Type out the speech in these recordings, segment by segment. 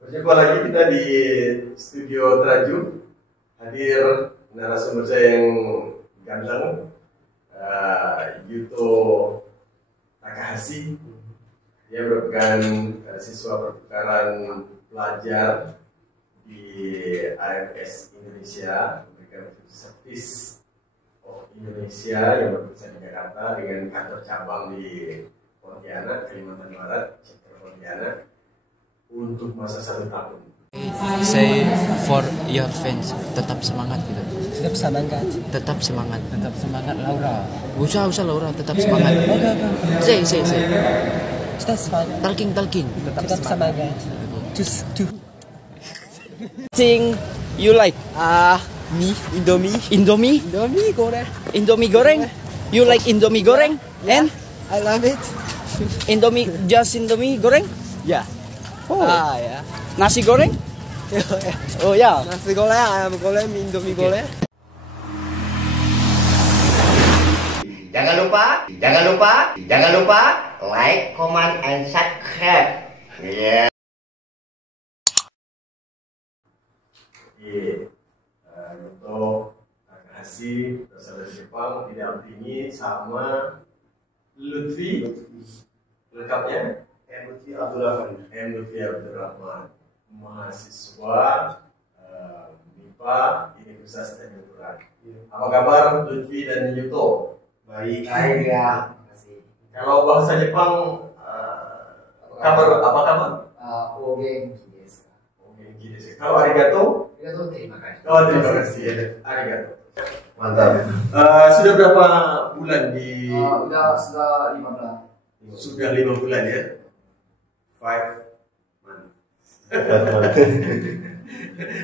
Berjumpa lagi kita di studio Traju. Hadir narasumber saya yang ganteng, Yuto Takahashi. Dia merupakan siswa pertukaran pelajar di AFS Indonesia, memberikan service of Indonesia yang berpusat di Jakarta dengan kantor cabang di Pontianak, Kalimantan Barat, chapter Pontianak, untuk masa 1 tahun. Say for your fans, tetap semangat gitu. Tetap semangat. Tetap semangat. Tetap semangat Laura. Usah Laura, tetap semangat. Say. Tetap semangat. Talking. Tetap semangat. To. Thing you like? Me, Indomie. Indomie? Indomie goreng. Indomie goreng? You like Indomie goreng? Yeah. And I love it. just Indomie goreng? Yeah. Oh. Ya. Nasi goreng? Oh ya. Nasi goreng, ayam goreng, Indomie goreng. Jangan lupa like, comment, and subscribe. Yeah. Yuto Takahashi berasal dari Jepang, didampingi sama Lutfi, lengkapnya Lutfi Abdurrahman, mahasiswa MIPA Universitas Tanjung. Apa kabar Lutfi dan Yuto? Baik ya. Kalau bahasa Jepang, apa kabar? Oke. Kalau arigato? Terima kasih. Oh, terima kasih ya. Arigato. Mantap. Sudah berapa bulan di? Sudah 5 bulan. Sudah 5 bulan ya.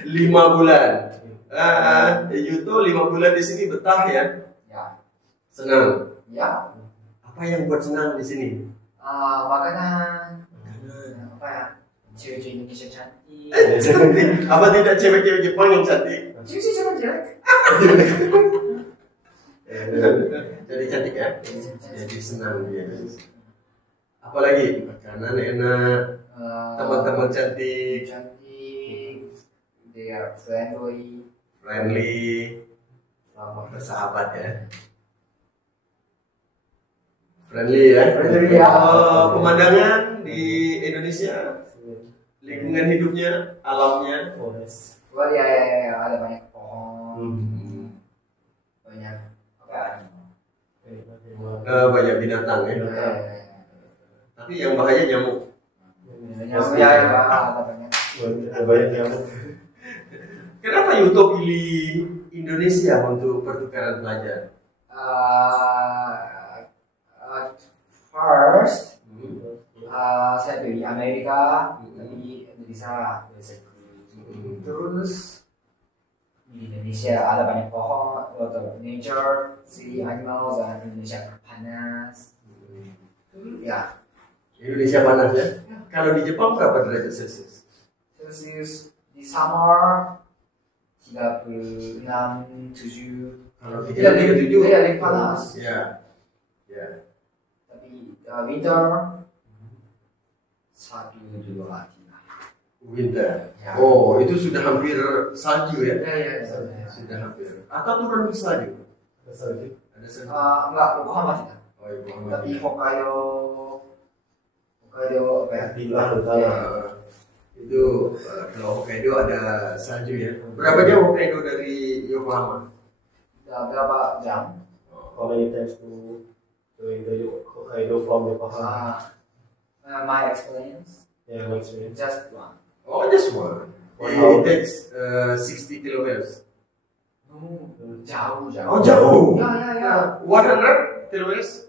5 bulan. Yuto 5 bulan di sini betah ya? Ya. Senang. Ya. Apa yang buat senang di sini? Makanan. Apa ya? Cewek-cewek Indonesia cantik. Cantik. Apa tidak cewek-cewek Jepang yang cantik? Cewek cewek jelek. Jadi cantik ya? Jadi senang dia. Apalagi makanan enak, teman-teman cantik, they are friendly, bersahabat ya. Friendly ya. Friendly ya. Pemandangan di Indonesia, lingkungan hidupnya, alamnya. Wah ya, ada banyak pohon, banyak Banyak binatang ya. Tapi yang bahaya nyamuk. ada banyak. Banyak nyamuk. Kenapa Yuto pilih Indonesia untuk pertukaran pelajar? First, saya dari Amerika, tapi Indonesia. Terus di Indonesia ada banyak pohon, atau nature, sea animals, dan Indonesia panas. Ya. Indonesia panas ya? Kalau di Jepang berapa derajat Celcius? Celsius di summer 36, 7. Kalau Tidak 37 lebih panas. Ya. Tapi winter 1-2 Winter. Ya. Oh, itu sudah hampir salju ya? Ya. Sudah hampir. Atau turun ke salju? Ada salju. Enggak, Yokohama tidak. Oh, Yokohama. Tapi Hokkaido apa ya? Itu kalau Hokkaido ada salju ya. Berapa jauh Hokkaido dari Yokohama? Berapa jam? How many times to Hokkaido from Yokohama? My experience, Yeah, my experience. just one. Oh, just one. One It hour. takes 60 kilometers. Jauh. Oh, jauh. Ya. 100 kilometers?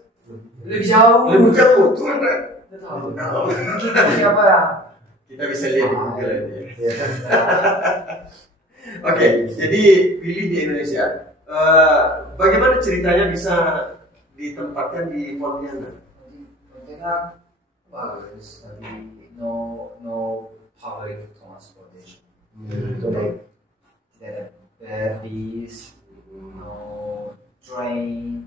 Lebih jauh. Lebih jauh, 200. Siapa ya? Kita bisa lihat di Google ya. Oke, jadi pilih di Indonesia. Bagaimana ceritanya bisa ditempatkan di Pontianak? Pontianak bagus, tapi no public transportation. Tidak ada bis, no train.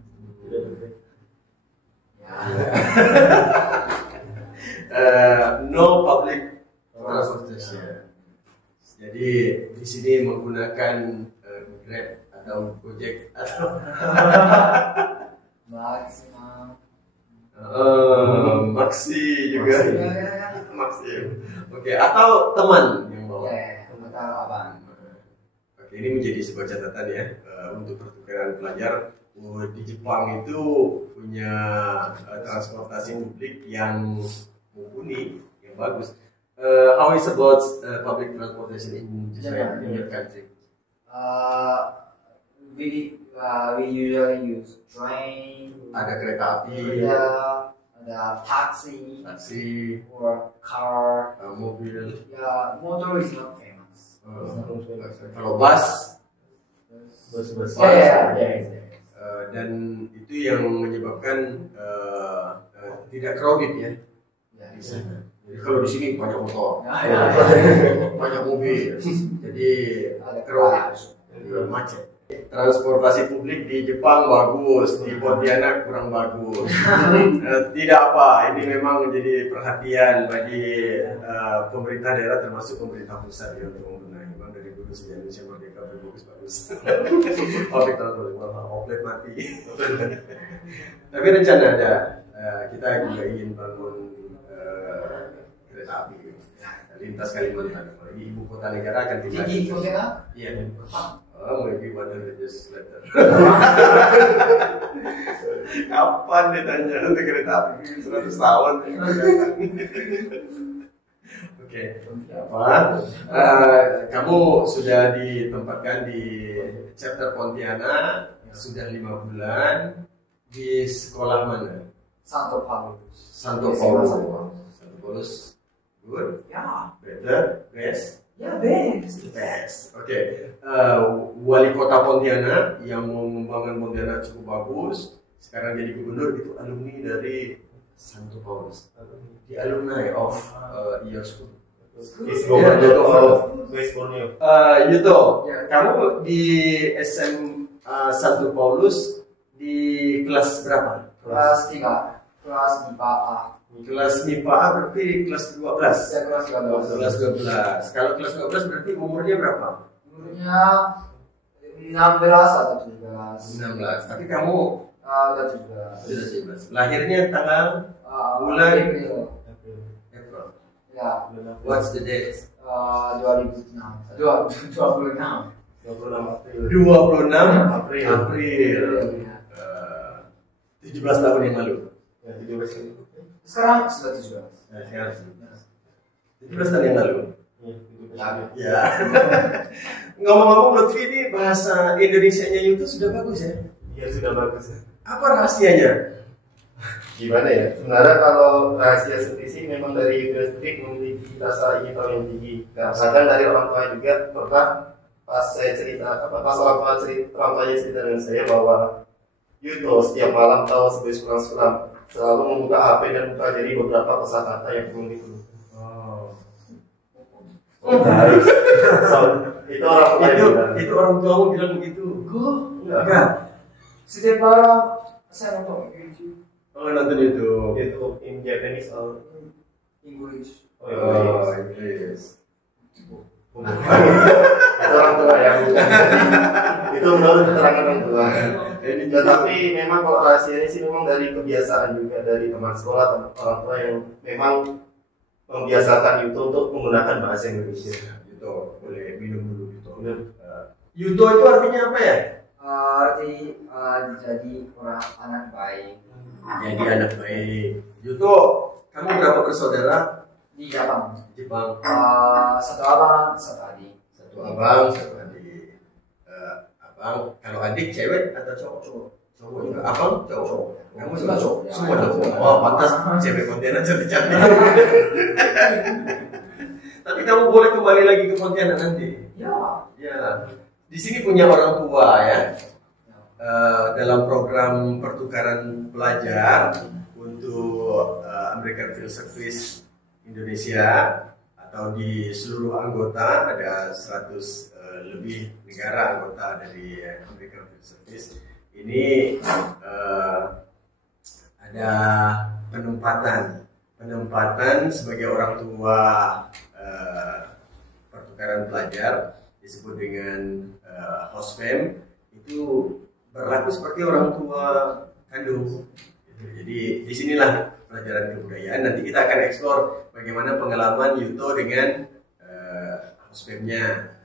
No public transportation. Indonesia. Jadi di sini menggunakan Grab atau Gojek atau Maximal. Maxi juga. Ya. Maxi. Oke, atau teman yang bawa. Ya, atau apa? Oke, ini menjadi sebuah catatan ya untuk pertukaran pelajar. Di Jepang itu punya transportasi publik yang mumpuni, yang bagus. How is about public transportation in Japan, in your country? We usually use train, Ada kereta api, ada taxi, taksi, or car. mobil. Yeah, motor is not famous. Kalau bus, Bus-bus. Yeah. dan itu yang menyebabkan tidak crowded ya Yeah. di sana. Jadi kalau di sini banyak motor, Yeah. banyak mobil, jadi Ada crowded, crash. jadi macet. Transportasi publik di Jepang bagus, di Pontianak kurang bagus. Tidak apa, ini memang menjadi perhatian bagi pemerintah daerah termasuk pemerintah pusat ya untuk membenahi. Memang dari dulu sejak Indonesia merdeka bagus-bagus. Public transportasi outlet mati. Tapi rencana ada, kita juga ingin bangun kereta api lintas Kalimantan. Apalagi ibu kota negara akan tinggal. Tinggi Pontianak? Iya. Maybe 100 years later. Kapan ditanya nanti kereta api 100 tahun? Oke, apa? Kamu sudah ditempatkan di chapter Pontianak sudah 5 bulan di sekolah mana? Santo Paulus. Santo Paulus. Santo Paulus. Good. Yeah. Better. Best. Yeah, best. Best. Oke. Wali kota Pontianak yang mengembangkan Pontianak cukup bagus. Sekarang jadi gubernur itu alumni dari Santo Paulus. The alumni of your school. Is Yeah, governor Yuto. of West Borneo. Yuto, Ya. kamu di Santo Paulus di kelas berapa? Kelas 3. Kelas MIPA A. Kelas MIPA A berarti kelas 12. Saya kelas 12. Kelas 12. Kalau kelas 12 berarti umurnya berapa? Umurnya 16 atau 17. 16. Tapi kamu Udah 17. sudah 17. Lahirnya tanggal Bulan April. April. April. Ya. What's the date? 2006. 26. 26 April. 26 April. April. Ya. 17 tahun yang lalu. Ya, 17 ini. Sekarang sudah 17. Sekarang 17 tahun yang lalu. Iya, 17. Ya. Ngomong-ngomong Lutfi ini bahasa Indonesianya itu sudah bagus ya. Iya, sudah bagus. Apa rahasianya? Gimana ya? Sebenarnya kalau rahasia sendiri memang dari Yuda sendiri memiliki rasa ingin tahu yang tinggi. Nah, kadang dari orang tua juga pernah pas saya cerita pas orang tuanya cerita dengan saya bahwa Yudo setiap malam tahu sebagai suram selalu membuka HP dan buka jadi beberapa kosakata yang belum dikeluarkan. Harus. So, itu orang tua yang bilang. Itu orang tuamu bilang begitu. Enggak. Setiap malam saya nonton YouTube Oh, nonton YouTube. Itu in Japanese or English. Oh, Inggris. itu orang tua ya, bukan. Itu menurut keterangan orang tua. Tetapi memang kalau rahasianya sih memang dari kebiasaan juga dari teman sekolah atau orang tua yang memang membiasakan itu untuk menggunakan bahasa Indonesia. Yuto, boleh minum dulu Yuto. Benar. Yuto itu artinya apa ya? Arti jadi orang anak baik Jadi anak baik. Yuto, kamu berapa bersaudara? di Jepang. Jepang. Satu abang, satu adik. Satu abang, satu adik. Abang, kalau adik cewek atau cowok? Cowok juga. Abang, cowok. Kamu juga cowok. Semua cowok. Oh, pantas cewek Pontianak cantik-cantik. Tapi kamu boleh kembali lagi ke Pontianak nanti. Ya. Ya. Di sini punya orang tua ya. Dalam program pertukaran pelajar untuk American Field Service Indonesia atau di seluruh anggota ada 100 lebih negara anggota dari American Field Service ini ada penempatan sebagai orang tua pelajar disebut dengan host fam itu berlaku seperti orang tua kandung. Jadi disinilah pelajaran kebudayaan. Nanti kita akan eksplor bagaimana pengalaman Yuto dengan host famnya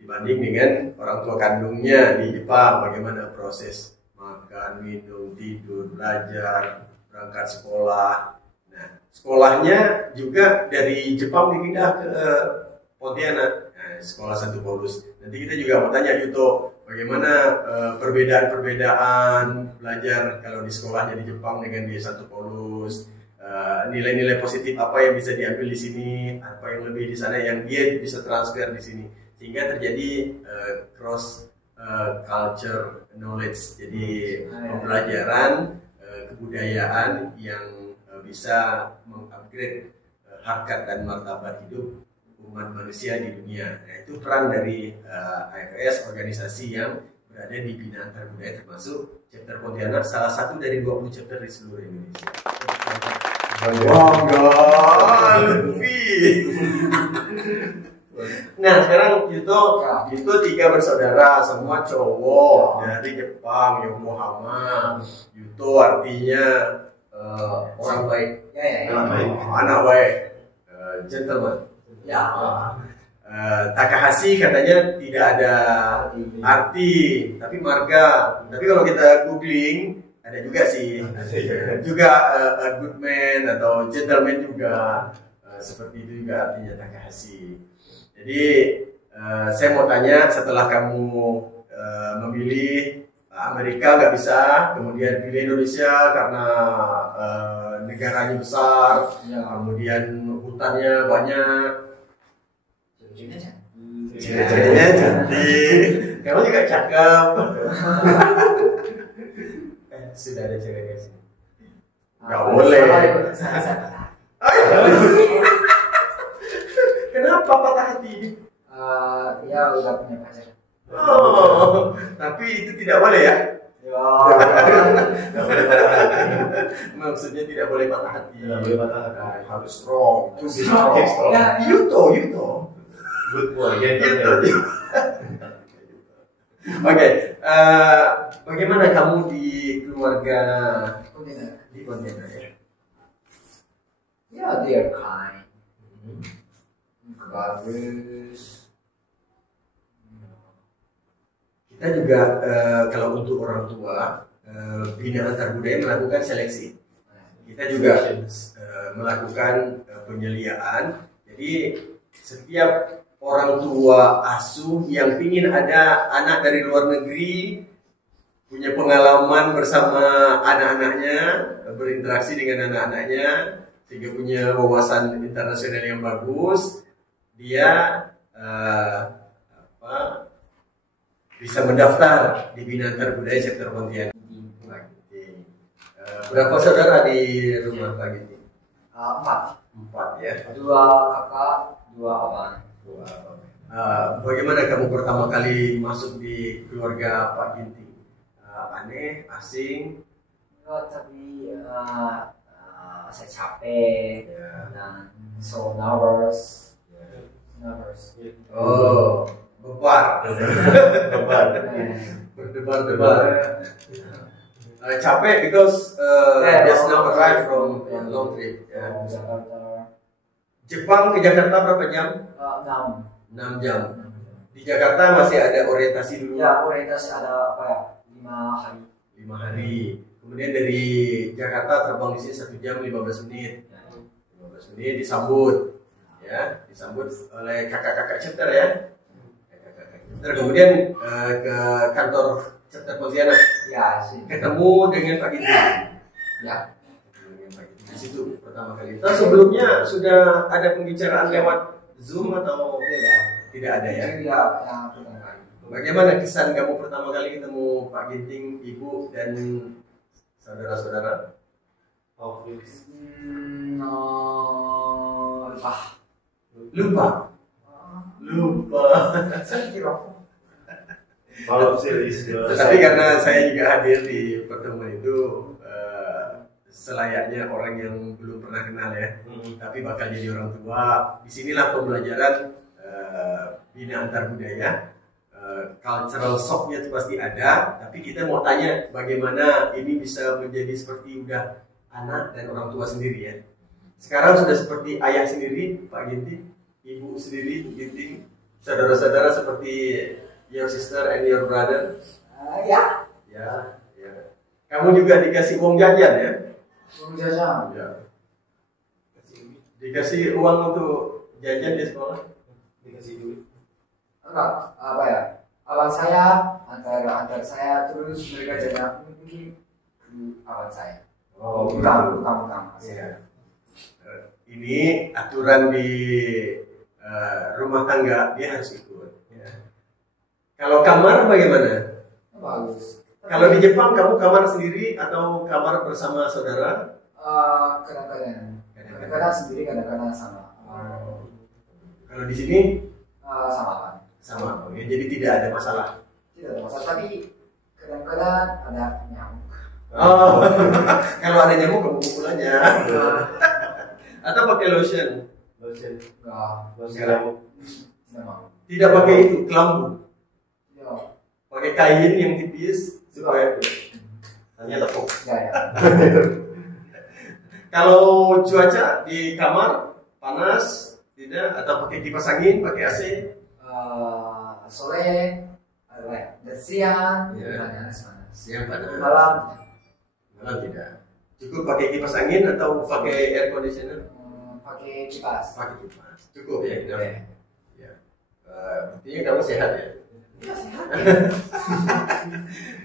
dibanding dengan orang tua kandungnya di Jepang. Bagaimana proses makan, minum, tidur, belajar, berangkat sekolah. Nah, sekolahnya juga dari Jepang dipindah ke Pontianak, sekolah Santo Paulus. Nanti kita juga mau tanya Yuto, bagaimana perbedaan-perbedaan belajar kalau di sekolahnya di Jepang dengan di Santo Paulus. Nilai-nilai positif apa yang bisa diambil di sini, apa yang lebih di sana yang dia bisa transfer di sini, sehingga terjadi cross culture knowledge. Jadi pembelajaran kebudayaan yang bisa mengupgrade harkat dan martabat hidup umat manusia di dunia. Nah, itu peran dari AFS, organisasi yang berada di bina antar budaya, termasuk chapter Pontianak, salah satu dari 20 chapter di seluruh Indonesia. Lutfi. Nah, sekarang itu 3 bersaudara, semua cowok dari Jepang, Yokohama. Yuto artinya orang baik, anak baik, gentleman. Ya. Takahashi katanya tidak ada arti, tapi marga. Tapi kalau kita googling ada juga sih, juga a good man atau gentleman juga, seperti itu juga artinya Takahashi. Jadi saya mau tanya, setelah kamu memilih Amerika nggak bisa, kemudian pilih Indonesia karena negaranya besar, kemudian hutannya banyak, ceweknya cantik, kamu juga cakep. Sudah ada ceweknya sih. Nggak boleh. Kenapa patah hati? Ya udah punya pacar. Oh, tapi itu tidak boleh ya? Maksudnya tidak boleh patah hati. Harus strong. Itu strong. Yuto. Good boy. Oke, bagaimana kamu di keluarga di Pontianak ya? Ya, they are kind, bagus. Kita juga kalau untuk orang tua bina antar budaya melakukan seleksi. Kita juga melakukan penyeliaan. Jadi setiap orang tua asuh yang ingin ada anak dari luar negeri, punya pengalaman bersama anak-anaknya, berinteraksi dengan anak-anaknya, sehingga punya wawasan internasional yang bagus, dia bisa mendaftar di bina antar budaya chapter Pontianak. Berapa saudara di rumah Pak Giti? 4 ya. 2 kakak, 2 abang. Bagaimana kamu pertama kali masuk di keluarga Pak Ginting? Aneh, asing? Enggak, tapi saya capek dan so nervous. Oh, berdebar. Capek because just now arrived from a long trip. Jakarta. Jepang ke Jakarta berapa jam? 6 jam. Di Jakarta masih ada orientasi dulu. Ya, orientasi ada 5 hari. 5 hari. Kemudian dari Jakarta terbang di sini 1 jam 15 menit. 15 menit disambut. Ya, disambut oleh kakak-kakak chapter ya. Kemudian ke kantor chapter Pontianak. Ya, sih. Ketemu dengan Pak Ginting. Ya. Di situ pertama kali. Terus sebelumnya sudah ada pembicaraan lewat Zoom atau tidak ada ya? Tidak, yang pertama kali. Bagaimana kesan kamu pertama kali ketemu Pak Ginting, Ibu dan saudara-saudara? Lupa. Saya kira. Tetapi karena saya juga hadir di pertemuan itu, selayaknya orang yang belum pernah kenal ya, tapi bakal jadi orang tua. Disinilah pembelajaran bina antar budaya, cultural shocknya itu pasti ada. Tapi kita mau tanya bagaimana ini bisa menjadi seperti udah anak dan orang tua sendiri ya. Sekarang sudah seperti ayah sendiri, Pak Ginting, ibu sendiri, Ginting, saudara-saudara seperti your sister and your brother. Ya. Ya. Kamu juga dikasih uang jajan ya? Uang jajan. Ya. Dikasih uang untuk jajan di sekolah? Dikasih duit. Enggak, apa ya? Abang saya antar saya terus mereka jajan mungkin abang saya. Bukan. Ya. Ini aturan di rumah tangga dia harus ikut. Ya. Kalau kamar bagaimana? Bagus. Kalau di Jepang kamu kamar sendiri atau kamar bersama saudara? Kadang-kadang sendiri, kadang-kadang sama. Kalau di sini Sama kan? sama. Oke, jadi tidak ada masalah. Tidak ada masalah, tapi kadang-kadang ada nyamuk. Oh, kalau ada nyamuk kamu pukul aja. Atau pakai lotion? Enggak, Enggak. tidak mau. Tidak pakai itu kelambu. Tidak. Pakai kain yang tipis supaya Hanya tepuk. Enggak ya. kalau cuaca di kamar panas tidak atau pakai kipas angin, pakai AC? Sore, apa ya? Dan siang, Iya. panas. Siang panas. Malam tidak. Cukup pakai kipas angin atau pakai air conditioner? pakai kipas. Pakai kipas. Cukup ya. Iya. Ya. Buktinya kamu sehat ya. Iya, sehat.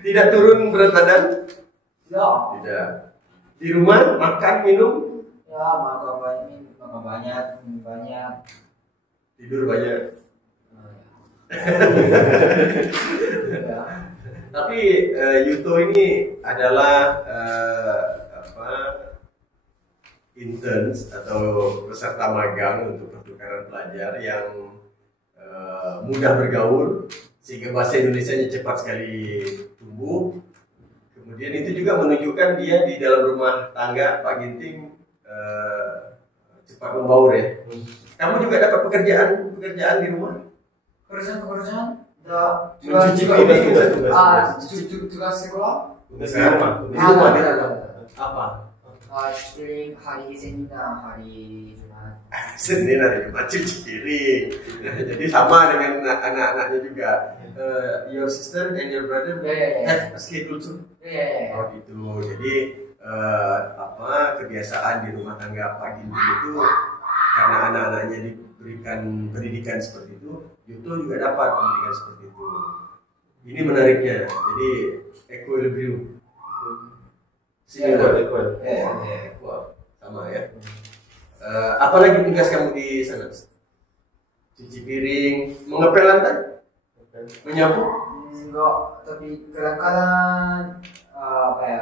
Tidak turun berat badan? Tidak. Tidak. Di rumah makan minum? Ya, makan banyak, minum banyak. Tidur banyak. Ya. Tapi Yuto ini adalah interns atau peserta magang untuk pertukaran pelajar yang mudah bergaul sehingga bahasa Indonesianya cepat sekali tumbuh. Kemudian itu juga menunjukkan dia di dalam rumah tangga Pak Ginting cepat membaur ya. Kamu juga dapat pekerjaan di rumah? Pekerjaan udah Mencuci piring tugas sekolah. Tugas di rumah. Di rumah dia apa? Sering hari Senin dan hari Jumat. Senin hari Jumat cuci piring. Jadi sama dengan anak-anaknya juga. Your sister and your brother have a schedule too. Ya. Oh gitu. Jadi kebiasaan di rumah tangga Pak Ginting itu karena anak-anaknya diberikan pendidikan seperti itu, Yuto juga dapat pendidikan seperti itu. Ini menariknya. Jadi equilibrium. Equal. Sama ya. Apalagi tugas kamu di sana? Cuci piring, mengepel lantai, menyapu. Enggak, tapi kadang-kadang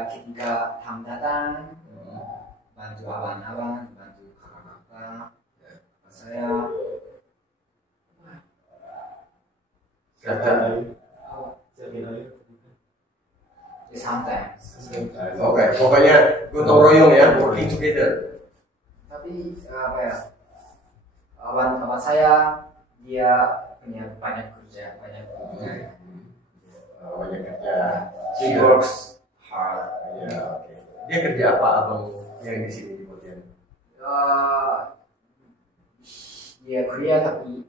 ketika tamu datang, bantu abang-abang, bantu kakak-kakak, saya santai. Oke, pokoknya gotong royong ya, working together. Tapi abang saya dia punya banyak kerja. Banyak kerja. He works hard. Ya, oke. Dia kerja apa abang yang di sini di Pontianak? Dia kuliah tapi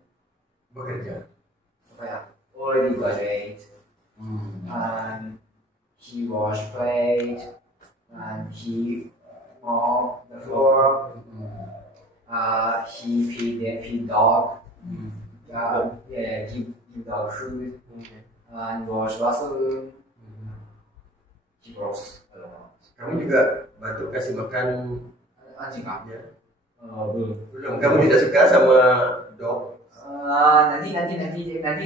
Bekerja. already graduate and he wash plate and he mop the floor. He feed dog. Give dog food and wash bathroom. He works a lot. Kamu juga bantu kasih makan Anjing apa? ya? Belum. Belum. Kamu tidak suka sama dog? Nanti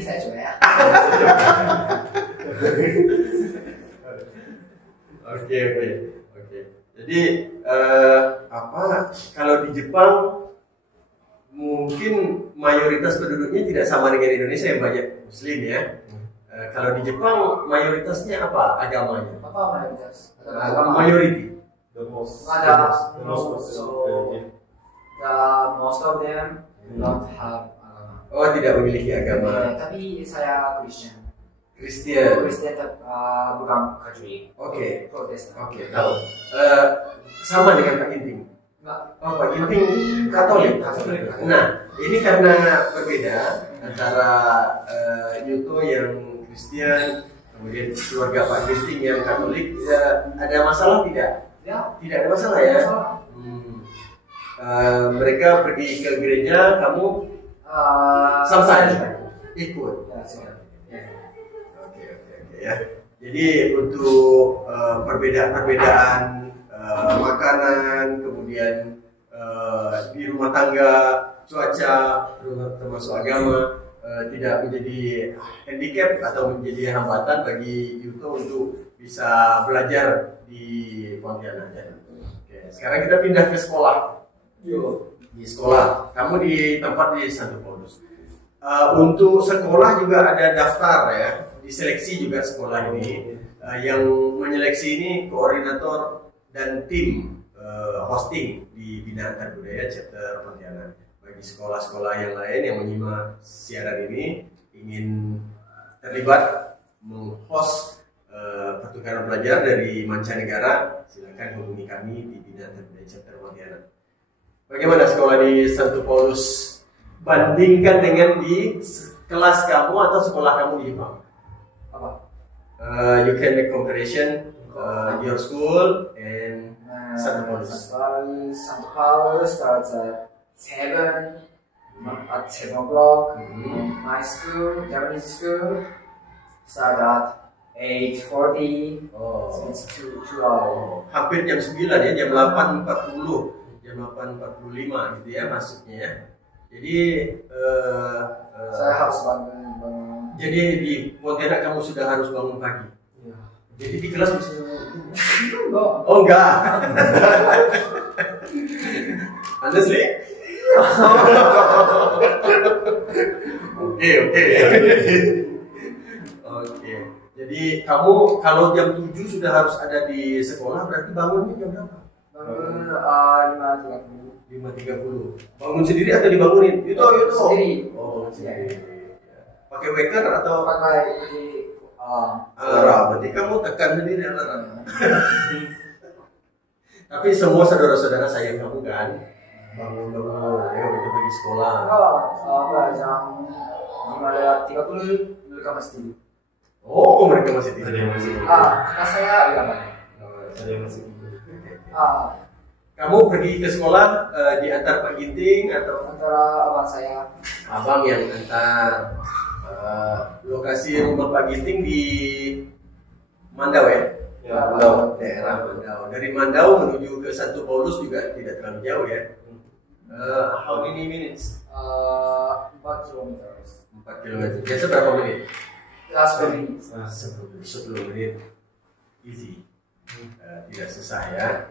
saya coba ya. Oke. Jadi kalau di Jepang mungkin mayoritas penduduknya tidak sama dengan Indonesia yang banyak Muslim ya. Kalau di Jepang mayoritasnya apa agamanya? Apa mayoritas? Majority. The most. So most of them don't have agama. Oh, tidak memiliki agama. Tapi saya Kristen. Kristen. Kristen bukan Katolik. Oke. Protestan. Oke, tahu. Sama dengan Pak Ginting. Enggak. Oh, Pak Ginting Katolik. Katolik. Nah, ini karena berbeda antara Yuto yang Kristen, kemudian keluarga Pak Ginting yang Katolik, ada masalah tidak? Ya. Tidak ada masalah ya. Mereka pergi ke gereja, kamu sampai ikut. Ya, silakan. Oke ya. Jadi untuk perbedaan makanan, kemudian di rumah tangga, cuaca, termasuk agama tidak menjadi handicap atau menjadi hambatan bagi Yuto untuk bisa belajar di Pontianak. Oke, sekarang kita pindah ke sekolah. Di sekolah, kamu di tempat di Santo Paulus. Untuk sekolah juga ada daftar ya, diseleksi juga sekolah ini. Yang menyeleksi ini koordinator dan tim hosting di Bina Antar Budaya Chapter Pontianak. Bagi sekolah-sekolah yang lain yang menyimak siaran ini ingin terlibat menghost pertukaran pelajar dari mancanegara, silakan hubungi kami di Bina Antar Budaya Chapter Pontianak. Bagaimana sekolah di Santo Paulus? Bandingkan dengan di kelas kamu atau sekolah kamu di Jepang. Apa? You can make comparison your school and Santo Paulus. Santo Paulus starts at 7 o'clock. My school, Japanese school, start at 8:40. So it's 2 hours. Hampir jam 9 ya, jam 8.40. Jam 8.45 gitu ya masuknya ya. Jadi Saya harus bangun. jadi di Pontianak kamu sudah harus bangun pagi. Iya. Jadi di kelas bisa Enggak. oh enggak. Anda sih? Oke. Oke. Jadi kamu kalau jam 7 sudah harus ada di sekolah, berarti bangunnya jam berapa? Bangun 5:30. 5.30. Bangun sendiri atau dibangunin? Itu. Sendiri. Oh, bangun sendiri. Pakai waker atau Pakai alarm? Berarti kamu tekan sendiri alarm. Tapi semua saudara-saudara sayang kamu kan? Bangun, ayo kita pergi sekolah. jam 5:30 mereka masih tidur. Oh, mereka masih tidur. Kelas saya Ada yang masih Kamu pergi ke sekolah diantar Pak Ginting atau antara abang saya. abang yang antar? Lokasi rumah Pak Ginting di Mandau ya? Ya, Mandau. Daerah Mandau. Dari Mandau menuju ke Santo Paulus juga tidak terlalu jauh ya? How many minutes? 4 km. 4 km. Biasa berapa menit? Ya, 10 menit. 10 menit. Easy. Tidak susah ya.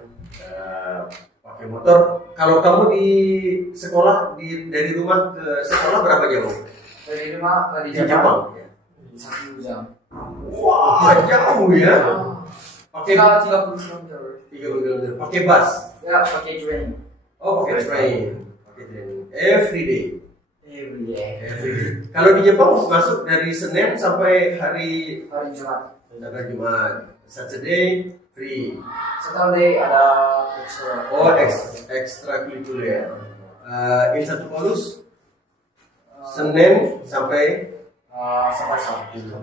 Pakai motor. Kalau kamu di sekolah dari rumah ke sekolah berapa jauh? Dari rumah Di dari Jepang. Jepang 1 jam. Wah, jauh ya. Pakai 30 km. 30 km. Pakai bus. Ya, pakai train. Oh, pakai train. Pakai train. Every day. Every day. Every day. Kalau di Jepang masuk dari Senin sampai hari Hari Jumat. Jumat. Saturday free. Saturday ada extra. Oh, ekstra kurikuler. In Santo Paulus Senin sampai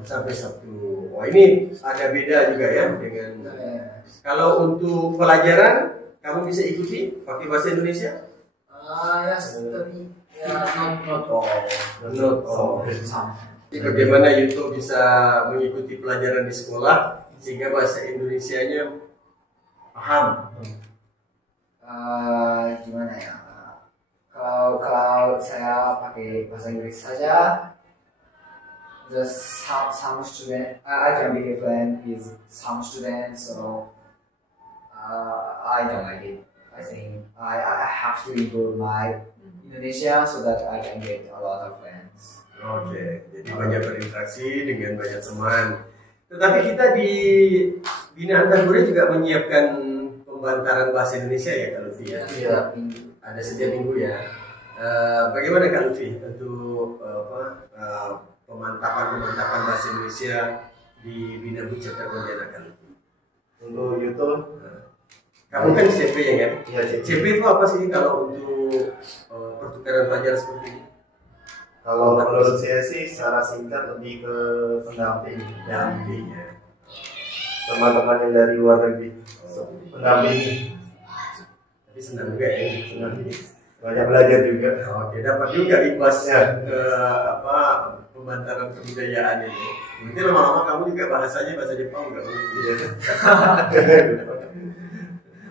sampai Sabtu. Wah, ini ada beda juga ya dengan kalau untuk pelajaran kamu bisa ikuti pakai bahasa Indonesia? ya, tapi ya not Oh. Jadi bagaimana YouTube bisa mengikuti pelajaran di sekolah sehingga bahasa Indonesianya paham? Gimana ya? Kalau saya pakai bahasa Inggris saja, just some student, I can be a friend with some students, so I don't like it. I think I have to improve my Indonesia so that I can get a lot of friends. Oke, jadi banyak berinteraksi dengan banyak teman. Tetapi kita di Bina Antar Budaya juga menyiapkan pembantaran bahasa Indonesia ya kalau tidak. Iya. Ada setiap minggu ya. Bagaimana Kak Lutfi untuk pemantapan bahasa Indonesia di Bina Buceta Pontianak Kak Lutfi? Untuk YouTube, Kamu kan CP ya kan? ya CP itu apa sih kalau untuk pertukaran pelajar seperti ini? kalau menurut saya sih secara singkat lebih ke pendamping Damping ya. teman-teman yang dari luar negeri, pendamping. Tapi senang juga ya. Banyak belajar juga. Oke, dapat juga imbasnya Ya. ke pemantaran kebudayaan ini. Mungkin lama-lama kamu juga bahasanya bahasa Jepang nggak mungkin.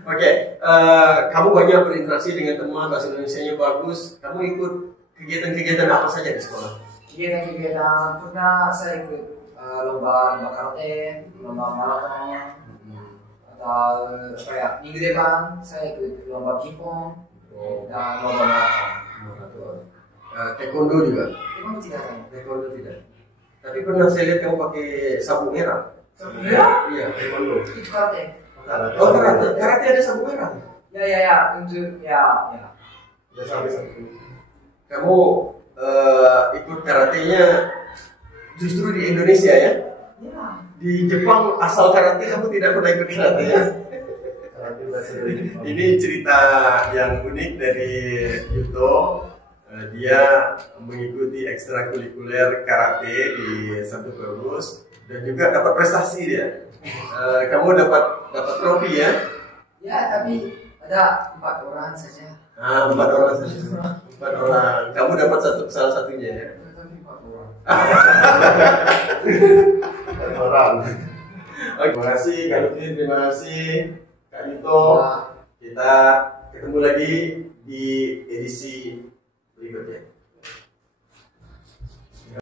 Oke, kamu banyak berinteraksi dengan teman, bahasa Indonesianya bagus. Kamu ikut kegiatan-kegiatan apa saja di sekolah? Kegiatan-kegiatan pernah saya ikut lomba karate, lomba maraton, atau apa ya, minggu depan saya ikut lomba pingpong dan lomba maraton. Taekwondo juga? Emang tidak kan? Taekwondo tidak. Tapi pernah saya lihat kamu pakai sabuk merah. Sabuk merah? Iya, taekwondo. Itu karate. Oh, karate. Karate ada sabuk merah. Ya, untuk ya. Udah sampai satu. Kamu ikut karatenya justru di Indonesia ya? Ya. Di Jepang asal karate kamu tidak pernah ikut karate ya? Ini cerita yang unik dari Yuto. Dia mengikuti ekstrakurikuler karate di Santo Petrus dan juga dapat prestasi dia. Kamu dapat trofi ya? Ya, tapi ada 4 orang saja. 4 orang saja. 4 orang. Kamu dapat salah satunya ya? Tapi 4 orang. Orang. Terima kasih Kak Lutfi, terima kasih Kak Yuto. Kita ketemu lagi di edisi berikutnya.